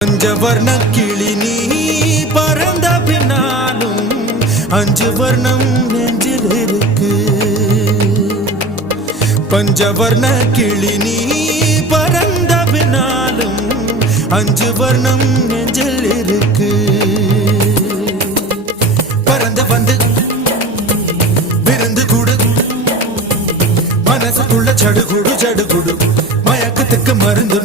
பஞ்சவர்ண கிளி நீ பறந்த பின்னாலும் 5 வர்ணம் நெஞ்சில் இருக்கு. பஞ்சவர்ண கிளி நீ பறந்த பின்னாலும் 5 வர்ணம் நெஞ்சில் இருக்கு. பறந்து வந்து விருந்து கூடு மனசுக்குள்ள சடுகுடு சடுகுடு மயக்கத்துக்கு மருந்து